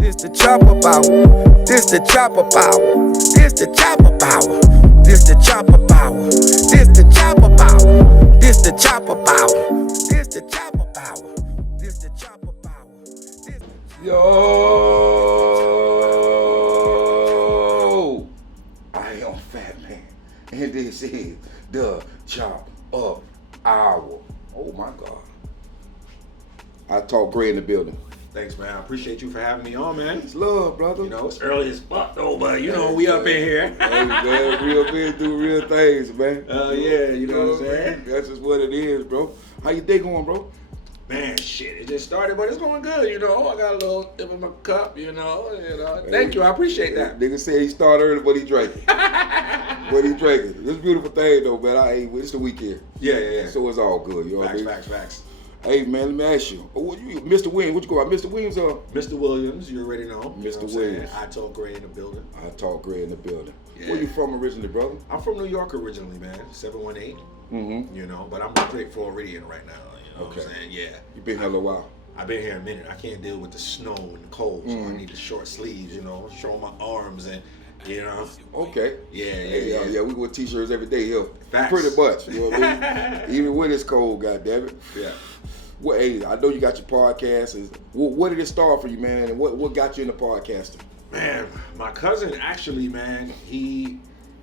This the chopper power. This the chopper power. This the chopper power. This the chopper power. This the chopper power. This the chopper power. This the chopper power. This the chopper power. Yo, I am Fattman, and this is the Chop Up Hour. Oh my God. I talk great in the building. Thanks, man. I appreciate you for having me on, man. It's love, brother. You know, it's early as fuck though, but you know, we up in here. Hey, man, real men do real things, man. Yeah, you know what I'm saying? That's just what it is, bro. How your day going, bro? Man, shit, it just started, but it's going good, you know. I got a little dip in my cup, you know. Thank you, I appreciate that. Nigga said he started early, but he drinking. But he drinking. It's a beautiful thing, though, man. It's the weekend. Yeah. So it's all good, you know what I mean? Facts. Hey, man, let me ask you. Mr. Williams, what you go by? Mr. Williams or? Mr. Williams, you already know. Mr. Williams. I talk gray in the building. I talk great in the building. Yeah. Where you from originally, brother? I'm from New York originally, man. 718. Mm-hmm. You know, but I'm straight Floridian right now. You know what I'm saying? Yeah. You been here a little while. I've been here a minute. I can't deal with the snow and the cold, so I need the short sleeves, you know, show my arms and, you know. Okay. Yeah. We wear t-shirts every day here. Facts. Pretty much. You know what I mean? Even when it's cold, goddammit. Yeah. Well, hey, I know you got your podcast. What did it start for you, man? And what got you into podcasting? Man, my cousin actually, man, he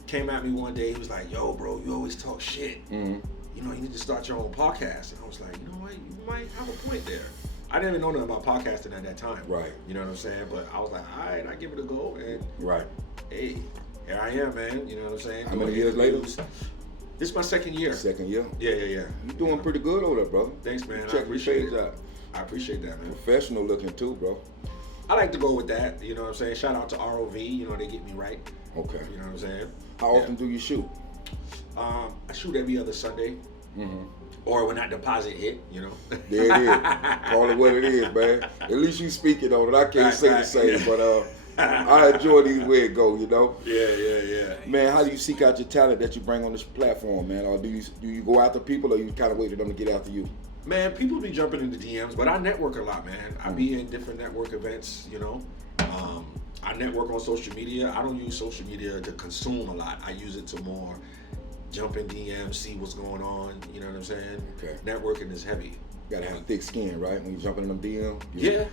came at me one day. He was like, "Yo, bro, you always talk shit. Mm-hmm. You know, you need to start your own podcast." And I was like, you know what? You might have a point there. I didn't even know nothing about podcasting at that time. Right. You know what I'm saying? But I was like, all right, I give it a go. And Right. hey, here I am, man. You know what I'm saying? How many years later? This is my second year. Second year. Yeah. You doing pretty good over there, brother. Thanks, man. Check your page out. I appreciate that, man. Professional looking too, bro. I like to go with that. You know what I'm saying? Shout out to ROV. You know, they get me right. Okay. You know what I'm saying? How often do you shoot? I shoot every other Sunday. Mm-hmm. Or when that deposit hit, you know. There it is. Call it what it is, man. At least you speaking on it. I can't say the same, but I enjoy these where it go, you know. Yeah. Man, how do you seek out your talent that you bring on this platform, man? Or do you go after people, or you kind of wait for them to get after you? Man, people be jumping into DMs, but I network a lot, man. I be in different network events, you know. I network on social media. I don't use social media to consume a lot. I use it to more jump in DMs, see what's going on. You know what I'm saying? Okay. Networking is heavy. You gotta have thick skin, right? When you jumping in them DM. Yeah.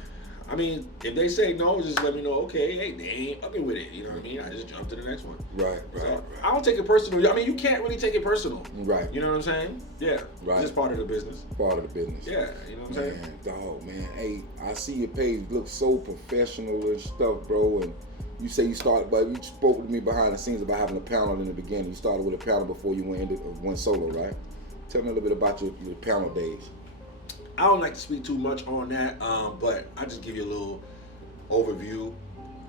I mean, if they say no, just let me know, okay, hey, they ain't fucking with it. You know what I mean? I just jump to the next one. Right. So, I don't take it personal. I mean, you can't really take it personal. Right. You know what I'm saying? Yeah. Right. It's just part of the business. Part of the business. Yeah. You know what I'm saying? Man. Hey, I see your page looks so professional and stuff, bro. And you say you started, but you spoke with me behind the scenes about having a panel in the beginning. You started with a panel before you went solo, right? Tell me a little bit about your panel days. I don't like to speak too much on that, but I just give you a little overview.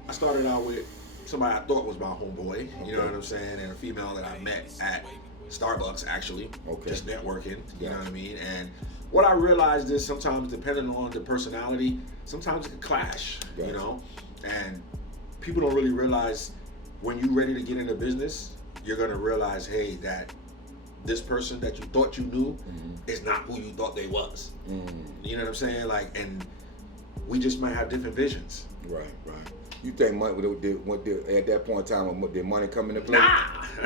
I started out with somebody I thought was my homeboy, you know what I'm saying, and a female that I met at Starbucks, actually, just networking, you know what I mean. And what I realized is sometimes, depending on the personality, sometimes it can clash, you know. And people don't really realize when you're ready to get into business, you're gonna realize, hey, that this person that you thought you knew is not who you thought they was. You know what I'm saying? Like, and we just might have different visions. Right. You think money at that point in time, did money come into play? Nah.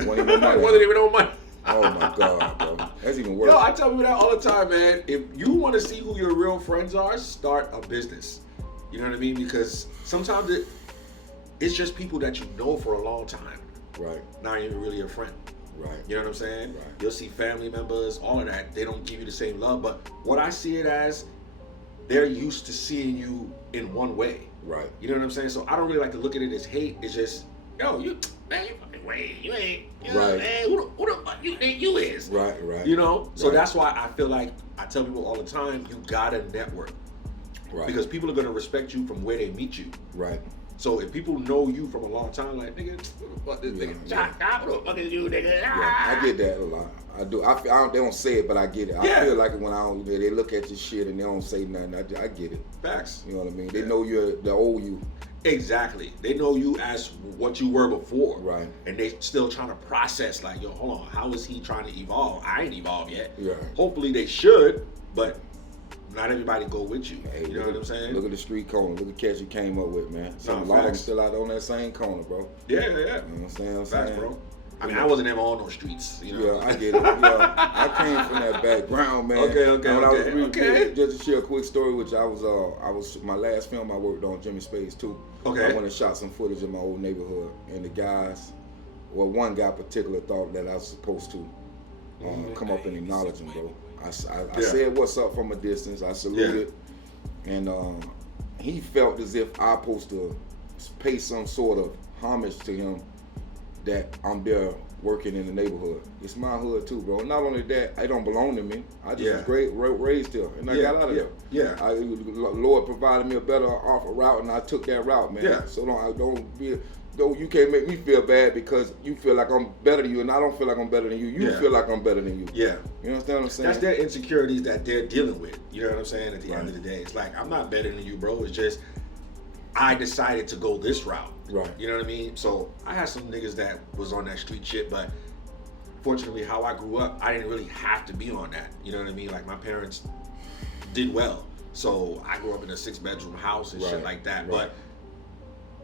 Wasn't even money. Wasn't even no money. Oh my God, bro. That's even worse. Yo, I tell people that all the time, man. If you want to see who your real friends are, start a business. You know what I mean? Because sometimes it's just people that you know for a long time. Right. Not even really a friend. Right. You know what I'm saying? Right. You'll see family members, all of that. They don't give you the same love. But what I see it as, they're used to seeing you in one way. Right. You know what I'm saying? So I don't really like to look at it as hate. It's just, yo, you fucking way. You ain't, you know, man, who the fuck you think you is? Right. You know? So that's why I feel like I tell people all the time, you gotta network. Right. Because people are gonna respect you from where they meet you. Right. So if people know you from a long time, like, nigga, who the fuck this nigga? Who the fuck is you, nigga? Yeah, I get that a lot. I do. They don't say it, but I get it. I feel like when they look at your shit and they don't say nothing. I get it. Facts. You know what I mean? They know you're the old you. Exactly. They know you as what you were before. Right. And they still trying to process, like, yo, hold on, how is he trying to evolve? I ain't evolved yet. Yeah. Hopefully they should, but not everybody go with you. Hey, You know what I'm saying? Look at the street corner. Look at cats you came up with, man. A lot of them facts. still out on that same corner, bro. Yeah. You know what I'm saying? Facts, bro. I mean, I wasn't ever on those streets, you know. Yeah, I get it. Yeah, I came from that background, man. Okay. Just to share a quick story, which I was my last film I worked on, Jimmy Spades 2. Okay. I went and shot some footage in my old neighborhood, and the guys, one guy in particular thought that I was supposed to come up and acknowledge him, bro. I said what's up from a distance. I saluted, and he felt as if I supposed to pay some sort of homage to him, that I'm there working in the neighborhood. It's my hood too, bro. Not only that, it don't belong to me. I just was raised here, and I got out of there. Yeah. Lord provided me a better offer route, and I took that route, man. Yeah. So you can't make me feel bad because you feel like I'm better than you, and I don't feel like I'm better than you. You feel like I'm better than you. Yeah. You understand what I'm saying? That's their insecurities that they're dealing with. You know what I'm saying? At the end of the day, it's like, I'm not better than you, bro. It's just I decided to go this route. Right. You know what I mean? So I had some niggas that was on that street shit, but fortunately how I grew up, I didn't really have to be on that. You know what I mean? Like, my parents did well. So I grew up in a 6-bedroom house and shit like that. But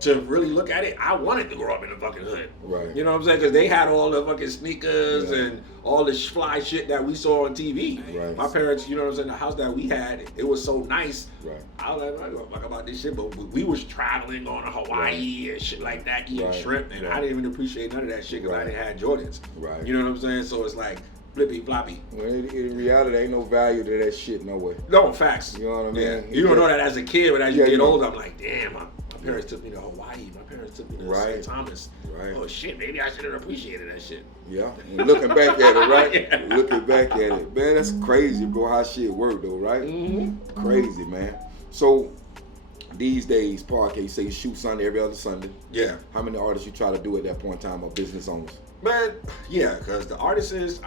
to really look at it, I wanted to grow up in the fucking hood. Right. You know what I'm saying? Because they had all the fucking sneakers and all the fly shit that we saw on TV. Right. My parents, you know what I'm saying, the house that we had, it was so nice. Right. I was like, I don't fuck about this shit, but we was traveling, going to Hawaii and shit like that, eating shrimp, and I didn't even appreciate none of that shit because I didn't have Jordans. Right. You know what I'm saying? So it's like flippy floppy. Well, in reality, there ain't no value to that shit, no way. No, facts. You know what I mean? Yeah. You don't know that as a kid, but as you get older, I'm like, damn, my parents took me to Hawaii. My parents took me to St. Thomas. Right. Oh shit, maybe I should have appreciated that shit. Yeah. And looking back at it, right? Looking back at it, man, that's crazy, bro. How shit work, though, right? Mm-hmm. Crazy, man. So these days, podcast, you say you shoot Sunday every other Sunday. Yeah. How many artists you try to do at that point in time, or business owners? Man, yeah, because the artists is,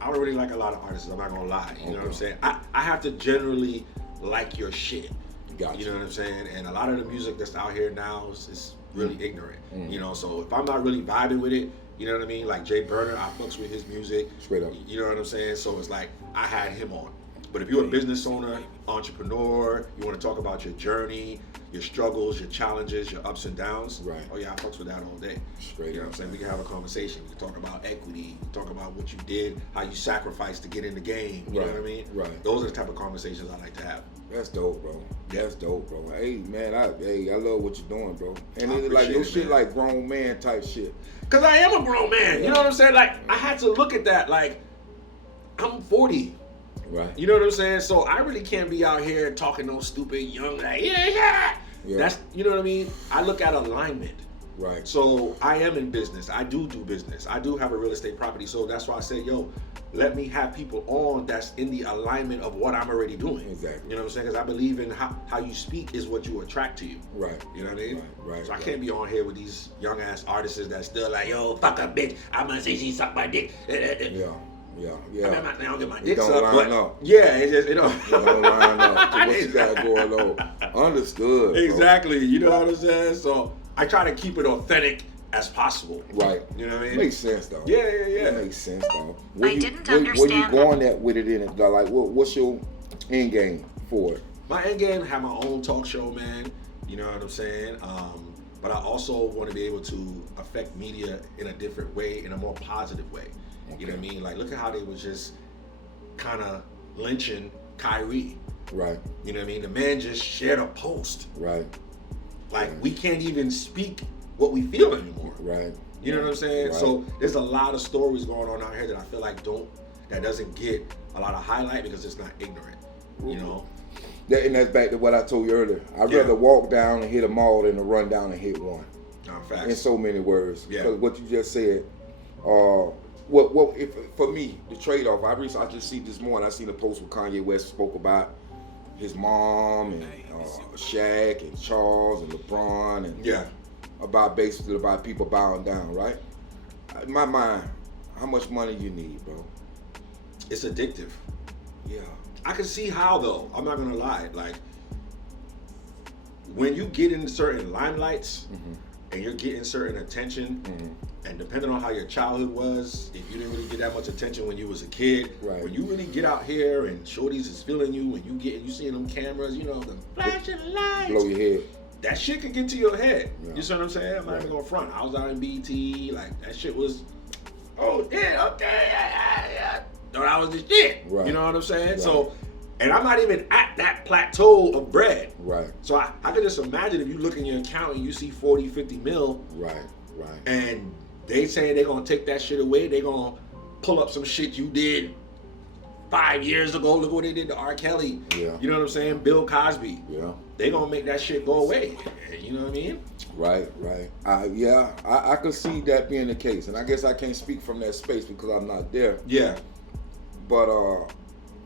I don't really like a lot of artists. I'm not gonna lie. You know what I'm saying? I have to generally like your shit. Gotcha. You know what I'm saying? And a lot of the music that's out here now is really ignorant. You know, so if I'm not really vibing with it, you know what I mean? Like Jay Burner, I fucks with his music. Straight up. You know what I'm saying? So it's like, I had him on. But if you're a business owner, entrepreneur, you want to talk about your journey, your struggles, your challenges, your ups and downs. Right. Oh yeah, I fucks with that all day. Straight You know what I'm saying? We can have a conversation. We can talk about equity. We can talk about what you did, how you sacrificed to get in the game. You know what I mean? Right. Those are the type of conversations I like to have. That's dope, bro. That's dope, bro. Hey, man, I love what you're doing, bro. And I it's like no appreciate it, shit man. like grown man type shit. Cause I am a grown man. You know what I'm saying? Like, I had to look at that. Like, I'm 40. Right. You know what I'm saying? So I really can't be out here talking no stupid young like yeah. That's, you know what I mean? I look at alignment. Right. So I am in business. I do business. I do have a real estate property. So that's why I said, yo, let me have people on that's in the alignment of what I'm already doing. Exactly. You know what I'm saying? Because I believe in how you speak is what you attract to you. Right. You know what I mean? Right. So I can't be on here with these young ass artists that's still like, yo, fuck a bitch. I'm gonna say she sucked my dick. Yeah. I mean, I don't get my It dick don't sucked, line but up. yeah, it just, you know. It don't line up to what you got going on. Understood. Bro. Exactly. You know what I'm saying? So I try to keep it authentic as possible. Right. You know what I mean? Makes sense though. Yeah. That makes sense though. I didn't understand. Where you going at with it in it? Like, what's your end game for it? My end game, have my own talk show, man. You know what I'm saying? But I also want to be able to affect media in a different way, in a more positive way. Okay. You know what I mean? Like, look at how they was just kind of lynching Kyrie. Right. You know what I mean? The man just shared a post. Right. Like, we can't even speak what we feel anymore. Right. You know what I'm saying? Right. So there's a lot of stories going on out here that I feel like that doesn't get a lot of highlight because it's not ignorant. You know? And that's back to what I told you earlier. I'd rather walk down and hit a mall than to run down and hit one. Facts. In so many words. Yeah. Because what you just said, if for me, the trade-off, I just see this morning, I seen a post where Kanye West spoke about his mom and Shaq and Charles and LeBron and about people bowing down, right? In my mind, how much money you need, bro? It's addictive. Yeah. I can see how though. I'm not gonna lie. Like, when you get in certain limelights and you're getting certain attention, and depending on how your childhood was, if you didn't really get that much attention when you was a kid, when you really get out here and shorties is feeling you, and you seeing them cameras, the flashing lights, blow your head. That shit can get to your head. You see what I'm saying? I'm not even gonna front. I was out in BT, like that shit was, oh yeah, okay, yeah. No, that was the shit. Right. You know what I'm saying? Right. So, and I'm not even at that plateau of bread. Right. So I can just imagine if you look in your account and you see 40, 50 mil. Right. And they saying they're gonna take that shit away. They gonna pull up some shit you did 5 years ago. Look what they did to R. Kelly. Yeah. You know what I'm saying? Bill Cosby. Yeah. They gonna make that shit go away. You know what I mean? Right. I could see that being the case, and I guess I can't speak from that space because I'm not there. Yeah. But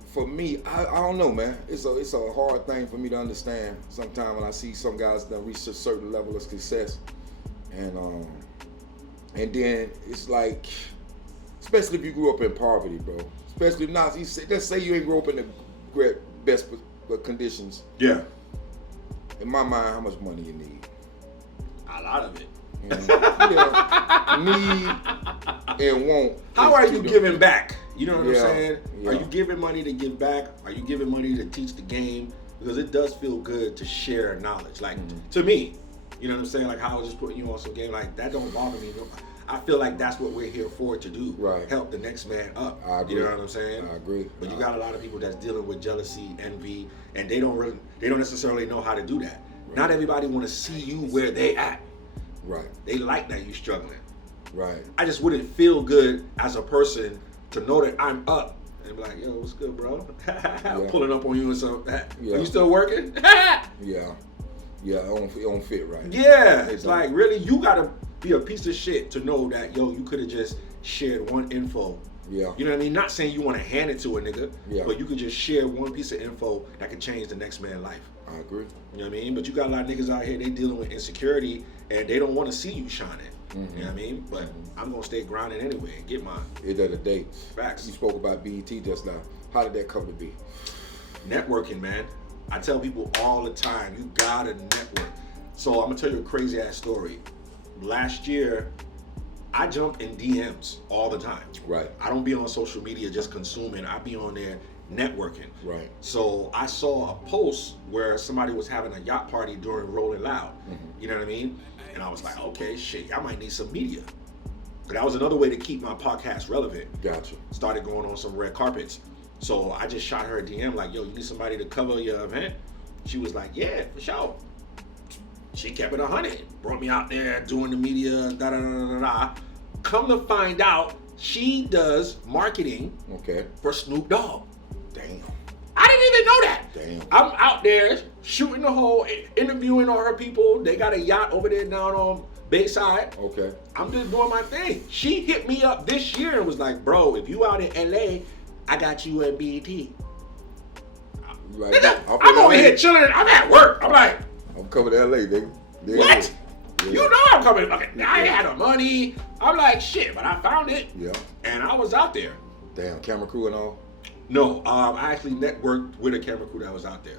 for me, I don't know, man. It's a hard thing for me to understand sometimes when I see some guys that reach a certain level of success, and then it's like, especially if you grew up in poverty, bro. Especially if not, let's say you ain't grew up in the best conditions. Yeah. In my mind, how much money you need? A lot of it. Need and want. How are you giving back? You know what I'm saying? Yeah. Are you giving money to give back? Are you giving money to teach the game? Because it does feel good to share knowledge. Like, to me, you know what I'm saying? Like how I was just putting you on some game. Like, that don't bother me. I feel like that's what we're here for to do. Right. Help the next man up. I agree. You know what I'm saying? I agree. But you got a lot of people that's dealing with jealousy, envy, and they don't necessarily know how to do that. Right. Not everybody want to see you where they at. Right. They like that you struggling. Right. I just wouldn't feel good as a person to know that I'm up and be like, yo, what's good, bro? Pulling up on you and something. Are you still working? Yeah, it don't fit right. Yeah, it's like, really, you gotta be a piece of shit to know that, yo, you could have just shared one info. Yeah. You know what I mean? Not saying you want to hand it to a nigga, but you could just share one piece of info that could change the next man's life. I agree. You know what I mean? But you got a lot of niggas out here, they dealing with insecurity and they don't want to see you shining. You know what I mean? But I'm gonna stay grinding anyway and get mine. End of the day. Facts. You spoke about BET just now. How did that come to be? Networking, man. I tell people all the time, you gotta network. So I'm gonna tell you a crazy ass story. Last year, I jump in DMs all the time. Right. I don't be on social media just consuming. I be on there networking. Right. So I saw a post where somebody was having a yacht party during Rolling Loud. You know what I mean? And I was like, okay, shit, I might need some media. But that was another way to keep my podcast relevant. Gotcha. Started going on some red carpets. So I just shot her a DM like, yo, you need somebody to cover your event? She was like, yeah, for sure. She kept it 100. Brought me out there doing the media, da-da-da-da-da. Come to find out, she does marketing for Snoop Dogg. Damn. I didn't even know that. Damn. I'm out there shooting the hole, interviewing all her people. They got a yacht over there down on Bayside. Okay. I'm just doing my thing. She hit me up this year and was like, bro, if you out in LA, I got you at BET. Like, nigga, I'm over here chilling. I'm at work. I'm like, I'm coming to LA, nigga. What? Yeah. You know I'm coming. Okay, I ain't had the money. I'm like, shit, but I found it. Yeah. And I was out there. Damn, camera crew and all? No, I actually networked with a camera crew that was out there.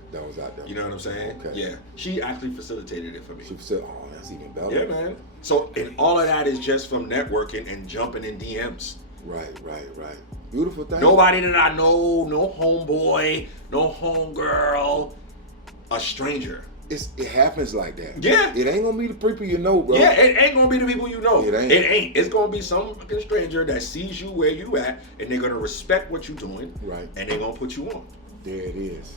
You know what I'm saying? Okay. Yeah. She actually facilitated it for me. Oh, that's even better. Yeah, man. So, and all of that is just from networking and jumping in DMs. Right. Beautiful thing. Nobody that I know, no homeboy, no homegirl, a stranger. It happens like that. Yeah. It ain't gonna be the people you know, bro. Yeah, it ain't gonna be the people you know. It ain't. It's gonna be some fucking stranger that sees you where you at, and they're gonna respect what you're doing. Right. And they're gonna put you on. There it is.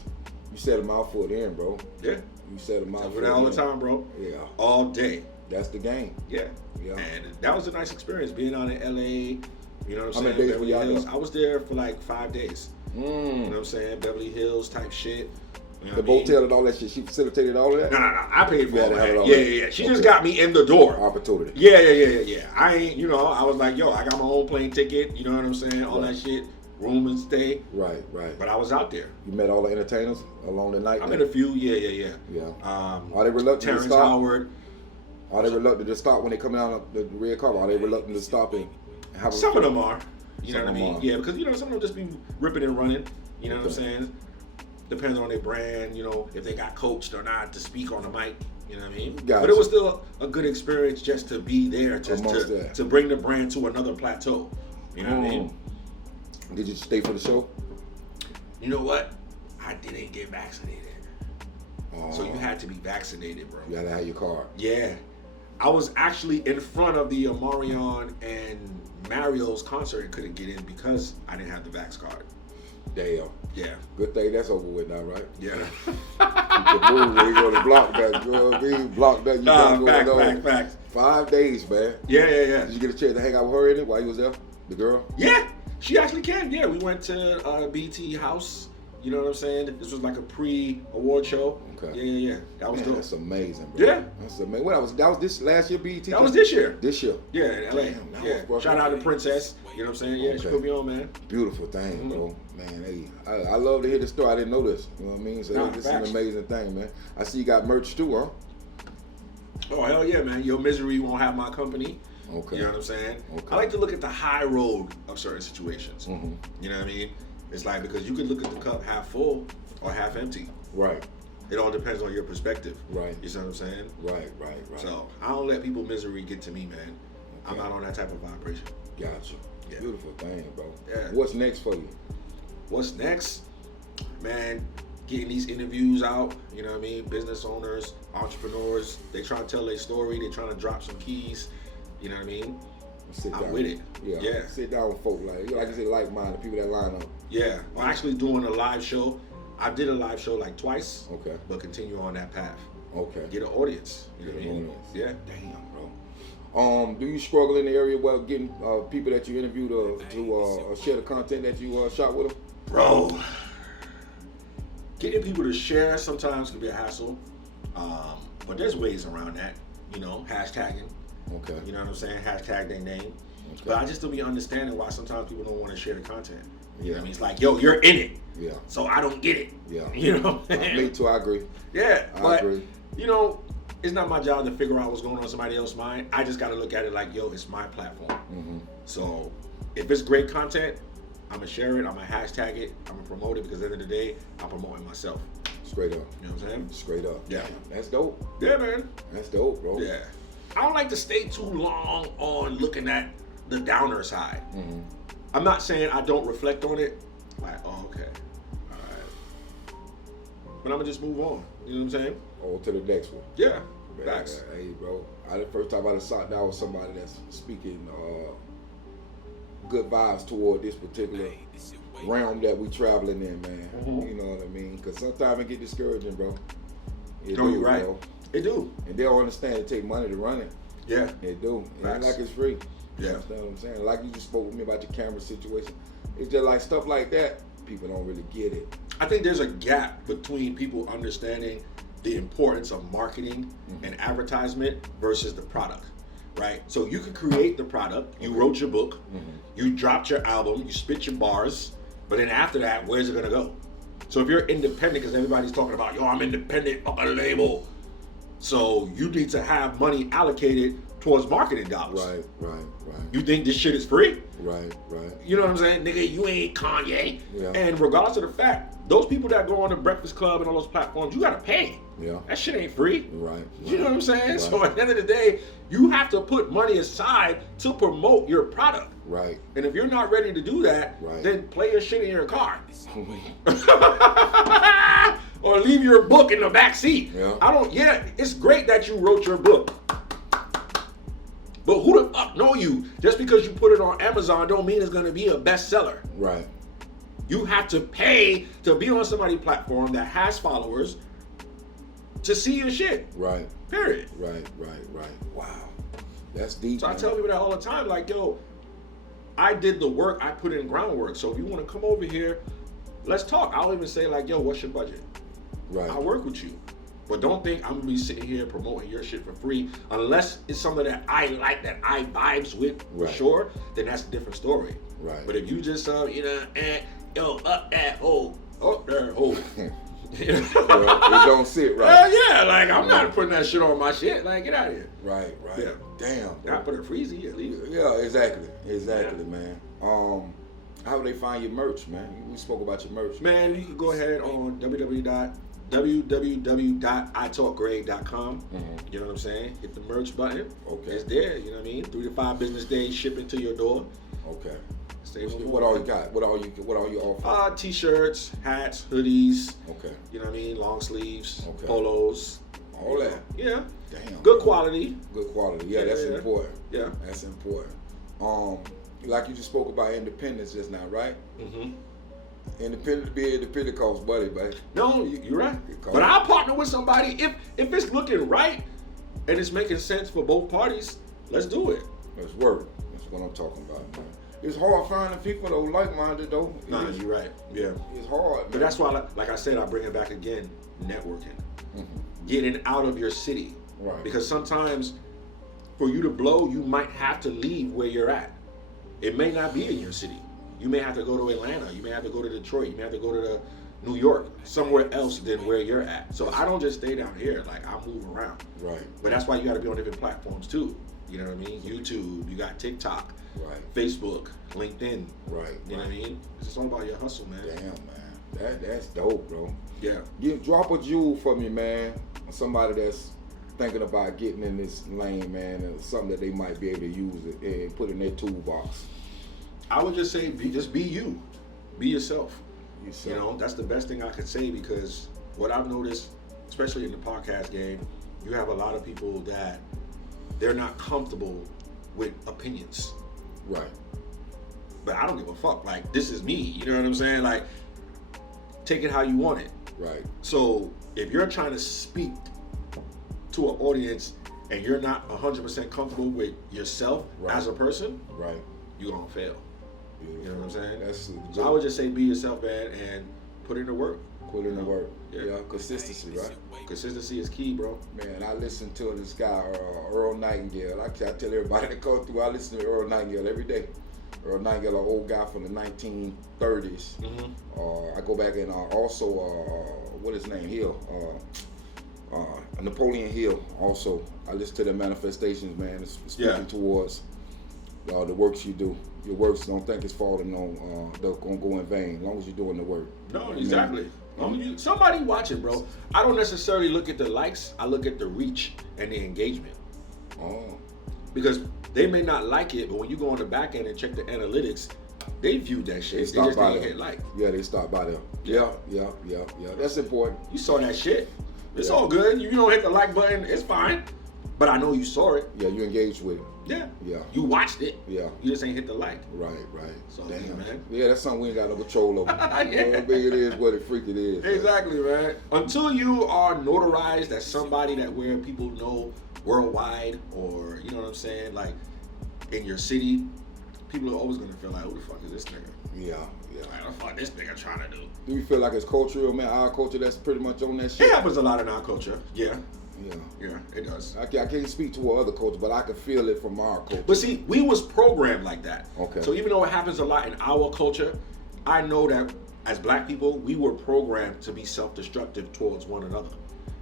You said a mouthful then, bro. Yeah. You said a mouthful then. All the time, bro. Yeah. All day. That's the game. Yeah. And that was a nice experience being out in LA. You know what I'm saying? How many days were y'all there? I was there for like 5 days. You know what I'm saying? Beverly Hills type shit. You know the motel and all that shit, she facilitated all of that? No. I paid for all that. Yeah. She just got me in the door. Opportunity. Yeah. I ain't, I was like, yo, I got my own plane ticket. You know what I'm saying? All that shit. Room and stay. Right. But I was out there. You met all the entertainers along the night? I met a few. Yeah. Are they reluctant Terrence to stop? Howard. Are they reluctant to stop when they come out the red carpet? Are they reluctant to stop and have some of them are. You know what I mean? Yeah, because some of them just be ripping and running. You know what I'm saying? Depends on their brand, if they got coached or not to speak on the mic. You know what I mean? Gotcha. But it was still a good experience just to be there, just Amongst that. to bring the brand to another plateau. You know what I mean? Did you stay for the show? You know what? I didn't get vaccinated. So you had to be vaccinated, bro. You gotta have your card. Yeah. I was actually in front of the Omarion and Mario's concert and couldn't get in because I didn't have the vax card. Damn. Yeah. Good thing that's over with now, right? Yeah. You can move when you go to block that. You know what I mean? Block that. You can't go Facts. 5 days, man. Yeah. Did you get a chance to hang out with her in it while you was there? The girl? Yeah. She actually came. Yeah. We went to BT House. You know what I'm saying? This was like a pre-award show. Okay. Yeah. That was dope. That's amazing, bro. Yeah. That's amazing. That was this last year, BET? That was this year. This year? Yeah, in LA. Damn, that Yeah. was Shout out to Princess. You know what I'm saying? Yeah, she Okay. put me on, man. Beautiful thing, bro. Man, hey, I love to hear the story. I didn't know this. You know what I mean? So this is an amazing thing, man. I see you got merch too, huh? Oh, hell yeah, man. Your misery won't have my company. Okay. You know what I'm saying? Okay. I like to look at the high road of certain situations. Mm-hmm. You know what I mean? It's like, because you could look at the cup half full or half empty. Right. It all depends on your perspective. Right. You see what I'm saying? Right. So I don't let people misery get to me, man. I'm not on that type of vibration. Gotcha. Yeah. Beautiful thing, bro. Yeah. What's next for you? What's next? Man, getting these interviews out, you know what I mean? Business owners, entrepreneurs, they trying to tell their story, they trying to drop some keys, you know what I mean? Sit I'm down. with it. Yeah. Yeah. Sit down with folk like I said, like-minded people that line up. Yeah, I'm actually doing a live show. I did a live show like twice, Okay. but continue on that path. Okay. Get an audience. You know Get what I an mean? audience. Yeah. Damn, bro. Do you struggle in the area while getting people that you interview to share the content that you shot with them? Bro, getting people to share sometimes can be a hassle, but there's ways around that. You know, hashtagging. Okay. You know what I'm saying? Hashtag their name. Okay. But I just don't be understanding why sometimes people don't want to share the content. You know what I Yeah. mean? It's like, yo, you're in it, Yeah. so I don't get it. Yeah. You know what I'm saying? Me too. I agree. Yeah, I but agree. you know, it's not my job to figure out what's going on in somebody else's mind. I just got to look at it like, yo, it's my platform. Mm-hmm. So if it's great content, I'm gonna share it. I'm gonna hashtag it. I'm gonna promote it because at the end of the day, I'm promoting myself. Straight up. You know what I'm saying? Straight up. Yeah. That's dope. Yeah, man. That's dope, bro. Yeah. I don't like to stay too long on looking at the downer side. Mm-hmm. I'm not saying I don't reflect on it. Like, oh, okay, all right. But I'm gonna just move on. You know what I'm saying? On to the next one. Yeah. Man, Facts. hey, bro. The first time I sat down with somebody that's speaking good vibes toward this particular realm that we traveling in, man. Mhm. You know what I mean? Because sometimes it get discouraging, bro. It No, do, you're right. bro. They do. And they don't understand it take money to run it. Yeah. They do. It ain't Facts. like it's free. You Yeah. understand what I'm saying? Like you just spoke with me about your camera situation. It's just like stuff like that. People don't really get it. I think there's a gap between people understanding the importance of marketing and advertisement versus the product, right? So you can create the product, you wrote your book, you dropped your album, you spit your bars, but then after that, where's it gonna go? So if you're independent, because everybody's talking about, yo, I'm independent, fuck a label. So you need to have money allocated towards marketing dollars. Right. You think this shit is free? Right. You know what I'm saying? Nigga, you ain't Kanye. Yeah. And regardless of the fact, those people that go on the Breakfast Club and all those platforms, you gotta pay. Yeah. That shit ain't free. Right. You know what I'm saying? Right. So at the end of the day, you have to put money aside to promote your product. Right. And if you're not ready to do that, Right. then play your shit in your car. Or leave your book in the back seat. Yeah. It's great that you wrote your book. But who the fuck know you? Just because you put it on Amazon don't mean it's gonna be a bestseller. Right. You have to pay to be on somebody's platform that has followers to see your shit. Right. Period. Right. Wow. That's deep. So I man. tell people that all the time, like, yo, I did the work, I put in groundwork. So if you want to come over here, let's talk. I'll even say, like, yo, what's your budget? Right. I'll work with you. But don't think I'm gonna be sitting here promoting your shit for free unless it's something that I like, that I vibes with for Right. sure, then that's a different story. Right. But if you just yo, up that hole, up there hole. Well, it don't sit right. Hell yeah, like I'm not putting that shit on my shit. Like, get out of here. Right. Yeah. Damn. I put a freezy at least. Yeah, exactly, man. How do they find your merch, man? We spoke about your merch. Man, you can go ahead on www.italkgrade.com. You know what I'm saying? Hit the merch button. Okay. It's there. You know what I mean? 3 to 5 business days shipping to your door. Okay. Stay What all you got? What all you offer? T-shirts, hats, hoodies. Okay. You know what I mean? Long sleeves, Okay. polos. All that. Yeah. Damn. Good quality. Good quality. Yeah, that's important. Yeah. That's important. Like you just spoke about independence just now, right? Independent to be independent costs money, man. No, you're right. But I'll partner with somebody if it's looking right and it's making sense for both parties. Let's do it. Let's work. That's what I'm talking about, man. It's hard finding people that are like-minded, though. Nah, you're right. Yeah. It's hard, man. But that's why, like I said, I bring it back again, networking. Getting out of your city. Right. Because sometimes for you to blow, you might have to leave where you're at. It may not be in your city. You may have to go to Atlanta. You may have to go to Detroit. You may have to go to New York, somewhere else than where you're at. So I don't just stay down here. Like, I move around. Right. But that's why you got to be on different platforms too. You know what I mean? YouTube, you got TikTok, Right. Facebook, LinkedIn. Right. You know what I mean? It's all about your hustle, man. Damn, man. That's dope, bro. Yeah. Drop a jewel for me, man. Somebody that's thinking about getting in this lane, man, and something that they might be able to use it and put in their toolbox. I would just say, just be you. Be yourself. Yourself. You know, that's the best thing I could say, because what I've noticed, especially in the podcast game, you have a lot of people that they're not comfortable with opinions. Right. But I don't give a fuck. Like, this is me. You know what I'm saying? Like, take it how you want it. Right. So if you're trying to speak to an audience and you're not 100% comfortable with yourself as a person, right, you're gonna fail. Beautiful. You know what I'm saying? That's so I would just say be yourself, man, and put in the work. Put in the work. Yeah. Consistency, right? Consistency is key, bro. Man, I listen to this guy, Earl Nightingale. I tell everybody that come through, I listen to Earl Nightingale every day. Earl Nightingale, an old guy from the 1930s. I go back and also, what is his name? Hill. Napoleon Hill. Also, I listen to their manifestations, man. It's speaking towards the works you do. Your works, don't think it's falling on, they're gonna go in vain. As long as you're doing the work. No, exactly. Somebody watching, bro. I don't necessarily look at the likes. I look at the reach and the engagement. Oh. Because they may not like it, but when you go on the back end and check the analytics, they viewed that shit. They just didn't hit like. Yeah, they stop by there. Yeah. That's important. You saw that shit. It's all good. You don't hit the like button, it's fine. But I know you saw it. Yeah, you engaged with it. Yeah. Yeah. You watched it. Yeah. You just ain't hit the like. Right. So, damn, man. Yeah, that's something we ain't got no control over. Yeah. You know how big it is, what a freak it is. Exactly, man. Until you are notarized as somebody that where people know worldwide, or, you know what I'm saying, like in your city, people are always gonna feel like, who the fuck is this nigga? Yeah. Like, what the fuck this nigga trying to do? Do you feel like it's cultural, man? Our culture that's pretty much on that shit? It happens a lot in our culture. Yeah, it does. I can't speak to other culture, but I can feel it from our culture. But see, we was programmed like that. Okay. So even though it happens a lot in our culture, I know that as black people, we were programmed to be self-destructive towards one another.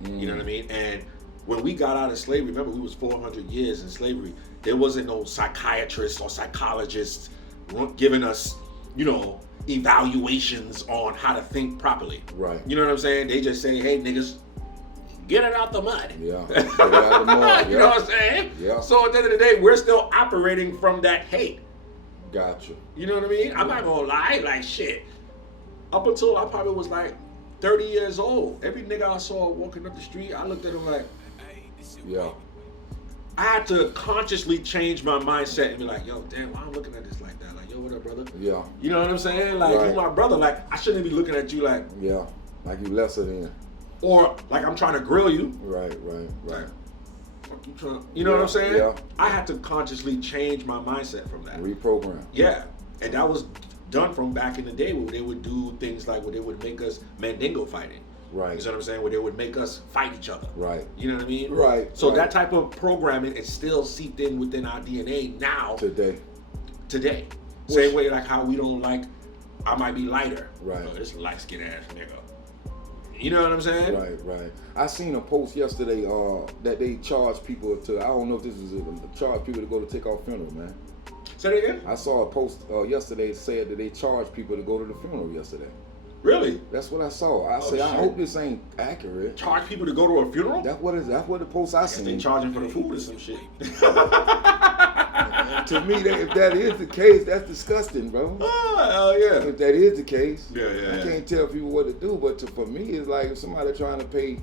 You know what I mean? And when we got out of slavery, remember we was 400 years in slavery. There wasn't no psychiatrists or psychologists giving us, evaluations on how to think properly. Right. You know what I'm saying? They just say, hey, niggas, get it out the mud. Yeah. Get it out the mud. You know what I'm saying? Yeah. So at the end of the day, we're still operating from that hate. Gotcha. You know what I mean? I'm not gonna lie, like shit. Up until I probably was like 30 years old, every nigga I saw walking up the street, I looked at him like, yeah. I had to consciously change my mindset and be like, yo, damn, why I'm looking at this like that? Like, yo, what up, brother? Yeah. You know what I'm saying? Like, you my brother. Like, I shouldn't be looking at you like... Yeah, like you lesser than. Or like I'm trying to grill you. Right. Like, fuck you trying... You know what I'm saying? Yeah. I had to consciously change my mindset from that. Reprogram. Yeah. And that was done from back in the day where they would do things like where they would make us Mandingo fighting. Right. You know what I'm saying? Where they would make us fight each other. Right. You know what I mean? Right. So that type of programming is still seeped in within our DNA now. Today. Same way like how we don't like, I might be lighter. Right. Oh, this light-skinned ass nigga. You know what I'm saying? Right. I seen a post yesterday that they charge people to, I don't know if this is it, charge people to go to take off funeral, man. Say that again? I saw a post yesterday that said that they charged people to go to the funeral yesterday. Really? That's what I saw. I said, I hope this ain't accurate. Charge people to go to a funeral? That's what the post I seen. They charging for the food or some shit. To me, if that is the case, that's disgusting, bro. Oh, hell yeah. If that is the case, I can't tell people what to do. But for me, it's like if somebody trying to pay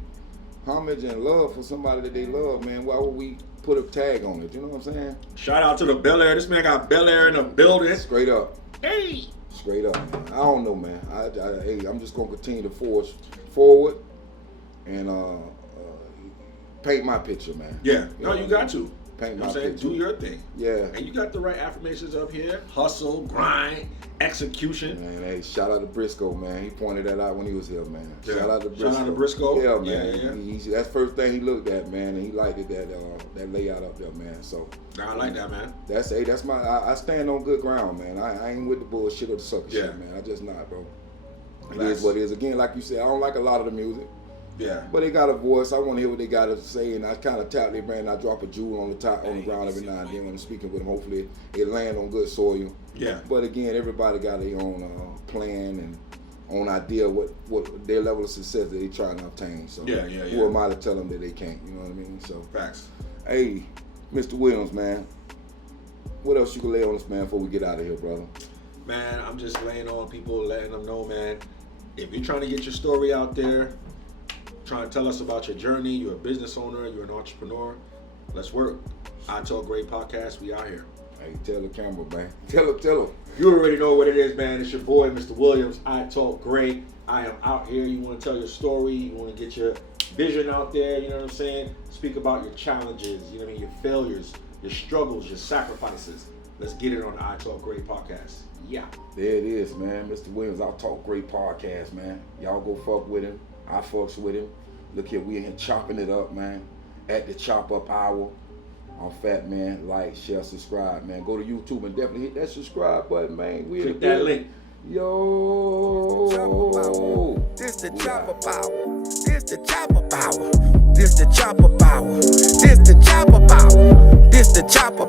homage and love for somebody that they love, man, why would we put a tag on it? You know what I'm saying? Shout out to the Bel Air. This man got Bel Air in the building. Straight up. Hey. Straight up, man. I don't know, man. I'm just gonna continue to forge forward and paint my picture, man. Yeah. No, you got to. Paint you my know what I'm saying? picture. Do your thing. Yeah. And you got the right affirmations up here. Hustle, grind, execution. Man, hey, shout out to Briscoe, man. He pointed that out when he was here, man. Yeah. Shout out to Briscoe. Shout out to Briscoe. Yeah, man. Yeah. That's the first thing he looked at, man, and he liked it, that layout up there, man. So I like that, man. That's my. I stand on good ground, man. I ain't with the bullshit or the sucker Yeah. shit, man. I just not, bro. It is what it is. Again, like you said, I don't like a lot of the music. Yeah. But they got a voice. I want to hear what they got to say, and I kind of tap their brand. I drop a jewel on the ground every now and then when I'm speaking with them. Hopefully, it land on good soil. Yeah. But again, everybody got their own plan and own idea what their level of success that they trying to obtain. So who am I to tell them that they can't? You know what I mean? So facts. Hey, Mr. Williams, man, what else you can lay on us, man, before we get out of here, brother? Man, I'm just laying on people, letting them know, man, if you're trying to get your story out there, trying to tell us about your journey, you're a business owner, you're an entrepreneur, let's work. I Talk Great Podcast, we out here. Hey, tell the camera, man. Tell him. You already know what it is, man. It's your boy, Mr. Williams. I Talk Great. I am out here. You want to tell your story, you want to get your vision out there, you know what I'm saying? Speak about your challenges, you know what I mean, your failures, your struggles, your sacrifices. Let's get it on the I Talk Great Podcast. Yeah. There it is, man. Mr. Williams, I Talk Great Podcast, man. Y'all go fuck with him. I fucks with him. Look here, we in here chopping it up, man. At the Chop Up Hour on Fattman. Like, share, subscribe, man. Go to YouTube and definitely hit that subscribe button, man. We Click that link. Yo. This the Chopper Power. This the Chopper Power. This the Chopper Power. This the Chopper Power. This the Chopper